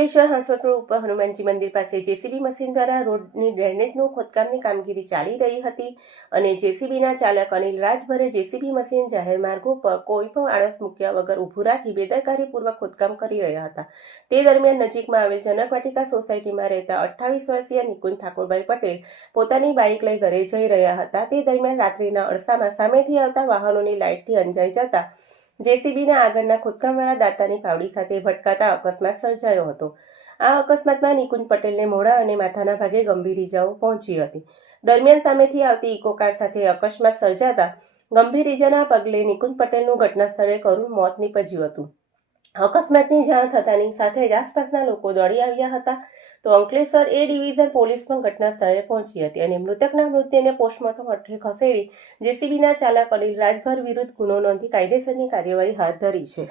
Ankleshwar Hansot road ઉપર હનુમાનજી મંદિર પાસે જેસીબી મશીન દ્વારા રોડની ડ્રેનેજનું ખોદકામની કામગીરી ચાલી રહી હતી અને જેસીબીના ચાલક અનિલ રાજભરે જેસીબી મશીન જાહેર માર્ગો પર કોઈ પણ આળસ મૂક્યા વગર ઊભું રાખી બેદરકારીપૂર્વક ખોદકામ કરી રહ્યા હતા। તે દરમિયાન નજીકમાં આવેલ જનકવાટિકા સોસાયટીમાં રહેતા 28 વર્ષીય નિકુંજ ઠાકોરભાઈ પટેલ પોતાની બાઇક લઈ ઘરે જઈ રહ્યા હતા। તે દરમિયાન રાત્રિના અરસામાં સામેથી આવતા વાહનોની લાઇટથી અંજાઈ જતા જેસીબીના આગળના ખોદકામવાળા દાતાની પાવડી સાથે ભટકાતા અકસ્માત સર્જાયો હતો। આ અકસ્માતમાં નિકુંજ પટેલને મોઢા અને માથાના ભાગે ગંભીર ઇજાઓ પહોંચી હતી। દરમિયાન સામેથી આવતી ઇકો કાર સાથે અકસ્માત સર્જાતા ગંભીર ઇજાના પગલે નિકુંજ પટેલનું ઘટના સ્થળે કરુણ મોત નીપજ્યું હતું। અકસ્માતની જાણ થતાની સાથે જ આસપાસના લોકો દોડી આવ્યા હતા તો અંકલેશ્વર એ ડિવિઝન પોલીસ પણ ઘટના સ્થળે પહોંચી હતી અને મૃતકના મૃતદેહને પોસ્ટમોર્ટમ અર્થે ખસેડી જેસીબીના ચાલક અનિલ રાજભર વિરુદ્ધ ગુનો નોંધી કાયદેસરની કાર્યવાહી હાથ ધરી છે।